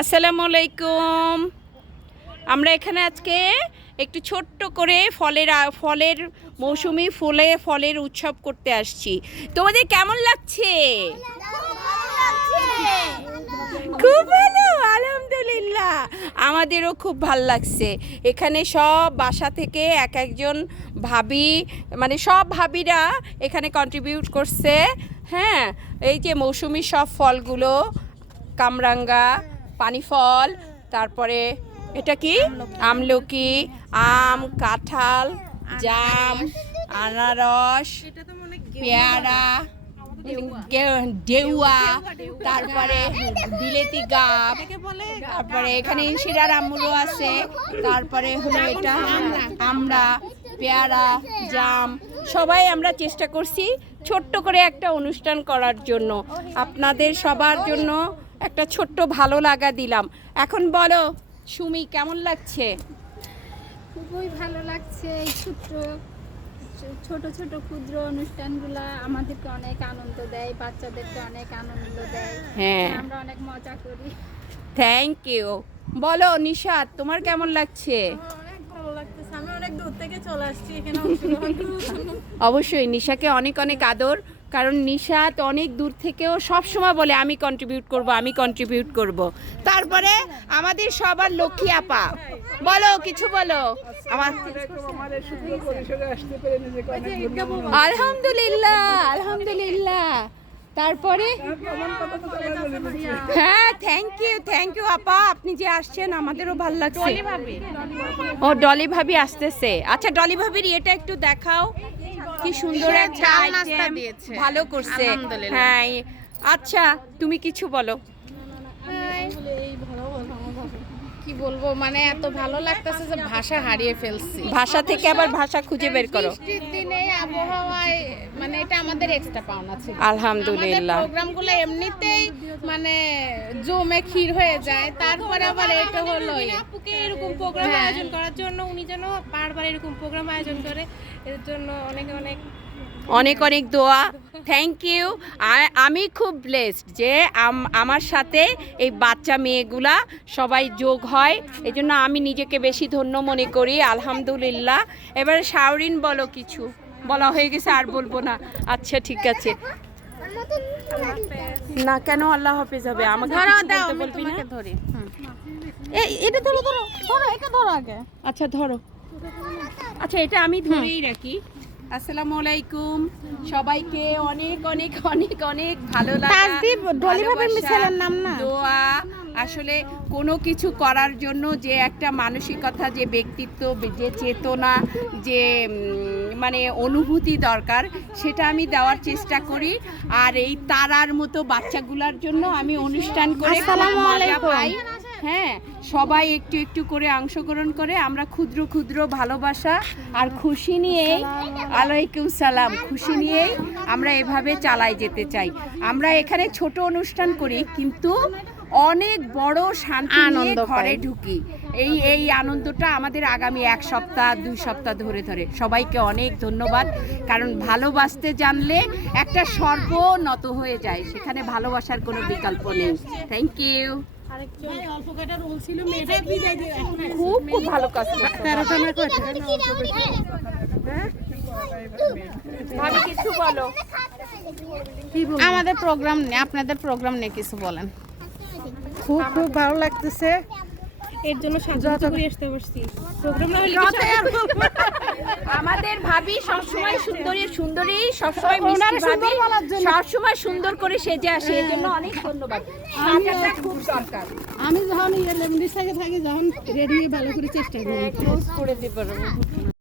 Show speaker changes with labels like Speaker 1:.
Speaker 1: আসসালামু আলাইকুম। আমরা এখানে আজকে একটু ছোট্ট করে ফলের ফলের মৌসুমি ফুলে ফলের উৎসব করতে আসছি। তোমাদের কেমন লাগছে? খুব ভালো, আলহামদুলিল্লাহ। আমাদেরও খুব ভালো লাগছে। এখানে সব বাসা থেকে এক একজন ভাবি মানে সব ভাবিরা এখানে কন্ট্রিবিউট করছে। হ্যাঁ এই যে মৌসুমি সব ফলগুলো, কামরাঙ্গা পানি ফল তারপরে এটা কি? আমলকি, আম, কাঁঠাল, জাম, আনারস, পেয়ারা ডেউয়া তারপরে বিলেতি গাব, তারপরে এখানে ইনশিরার আমুলো আছে, তারপরে হলো এটা আমরা, পেয়ারা, জাম, সবাই আমরা চেষ্টা করছি ছোট্ট করে একটা অনুষ্ঠান করার জন্য। আপনাদের সবার জন্য একটা ছোট্ট ভালো লাগা দিলাম। এখন বলো সুমি কেমন লাগছে?
Speaker 2: খুবই ভালো লাগছে এই ছোট্ট ছোট ছোট ক্ষুদ্র অনুষ্ঠানগুলা আমাদেরকে অনেক আনন্দ দেয় বাচ্চাদেরকে অনেক আনন্দ দেয়।
Speaker 1: হ্যাঁ।
Speaker 2: আমরা অনেক মজা করি।
Speaker 1: থ্যাংক ইউ বলো নিশাদ তোমার কেমন লাগছে?
Speaker 3: অনেক ভালো লাগতেছে। আমি অনেক দূর থেকে চলে আসছি এখানে অংশগ্রহণ করার জন্য।
Speaker 1: অবশ্যই নিশাকে অনেক অনেক আদর। কারণ নিশাত অনেক দূর থেকেও সব সময় বলে আমি কন্ট্রিবিউট করব আমি কন্ট্রিবিউট করব। তারপরে আমাদের সবার লক্ষ্মী আপা। বলো কিছু বলো। আমার আলহামদুলিল্লাহ আলহামদুলিল্লাহ। তারপরে? হ্যাঁ থ্যাংক ইউ থ্যাংক ইউ আপা। আপনি যে আসছেন আমাদেরও ভালো লাগছে। ও ডলি ভাবি আসতেছে। আচ্ছা ডলি ভাবির এটা একটু দেখাও। কি সুন্দর একটা আইটেম
Speaker 4: দিয়েছে।
Speaker 1: ভালো করছে। হ্যাঁ আচ্ছা তুমি কিছু বলো।
Speaker 4: কি বলব মানে এত ভালো লাগতেছে যে ভাষা হারিয়ে ফেলছি।
Speaker 1: ভাষা থেকে আবার ভাষা খুঁজে বের করো।
Speaker 4: বৃষ্টির দিনে আবহাওয়ায় মানে এটা আমাদের এক্সট্রা পাওনা ছিল।
Speaker 1: আলহামদুলিল্লাহ।
Speaker 4: প্রোগ্রামগুলো এমনিতেই মানে জমে ক্ষীর হয়ে যায় তারপরে আবার এটা হলো।
Speaker 3: আপুকে এরকম প্রোগ্রাম
Speaker 4: হ্যাঁ।
Speaker 3: আয়োজন করার জন্য উনি যেন বারবার এরকম প্রোগ্রাম আয়োজন করে এর জন্য অনেক অনেক
Speaker 1: অনেক অনেক দোয়া। থ্যাংক ইউ আমি খুব ব্লেসড যে আমার সাথে এই বাচ্চা মেয়েগুলা সবাই যোগ হয়। এই জন্য আমি নিজেকে বেশি ধন্য মনে করি আলহামদুলিল্লাহ। এবারে শাওরিন বলো কিছু। বলা হয়ে গেছে আর বলব না। আচ্ছা ঠিক আছে। না কেন আল্লাহ হাফেজ হবে? আমাকে
Speaker 4: ধরো
Speaker 1: বলবি না?
Speaker 4: ধরি। হুম। এই এটা ধরো ধরো ধরো এটা ধরো আগে।
Speaker 1: আচ্ছা ধরো। আচ্ছা এটা আমি ধরেই রাখি। আসসালামু আলাইকুম। সবাইকে অনেক অনেক অনেক অনেক ভালো লাগা? দোয়া। আসলে কোনো কিছু করার জন্য যে একটা মানসিকতা যে ব্যক্তিত্ব যে চেতনা যে মানে অনুভূতি দরকার সেটা আমি দেওয়ার চেষ্টা করি। আর এই তারার মতো বাচ্চাগুলার জন্য আমি অনুষ্ঠান করে মজা পাই। হ্যাঁ সবাই একটু একটু করে অংশগ্রহণ করে আমরা ক্ষুদ্র ক্ষুদ্র ভালোবাসা আর খুশি নিয়ে আলাইকুম সালাম খুশি নিয়েই আমরা এভাবে চালাই যেতে চাই। আমরা এখানে ছোট অনুষ্ঠান করি কিন্তু অনেক বড় শান্তি
Speaker 4: আনন্দ
Speaker 1: ঘরে ঢুকি। এই এই আনন্দটা আমাদের আগামী এক সপ্তাহ দুই সপ্তাহ ধরে ধরে। সবাইকে অনেক ধন্যবাদ কারণ ভালোবাসতে জানলে একটা সর্বনত হয়ে যায় সেখানে ভালোবাসার কোনো বিকল্প নেই। থ্যাংক ইউ খুব খুব ভালো কাজ করছে। ভাবি কিছু বলো
Speaker 4: আমাদের প্রোগ্রাম নেই আপনাদের প্রোগ্রাম নিয়ে কিছু বলেন।
Speaker 5: খুব খুব ভালো লাগতেছে।
Speaker 3: এর জন্য সাহায্য করে আসতে পারছি। প্রোগ্রাম না হলে।
Speaker 1: আমাদের ভাবি সবসময় সুন্দরী সুন্দরী সবসময় মিষ্টি ভাবি সবসময় সুন্দর করে সেজে আসে এর জন্য অনেক ধন্যবাদ। সাজাটা খুব দরকার।
Speaker 5: আমি যখন ইয়ে লেমনি থেকে থাকি যখন রেডি ভালো করে চেষ্টা করি।
Speaker 1: করে দিতে পারব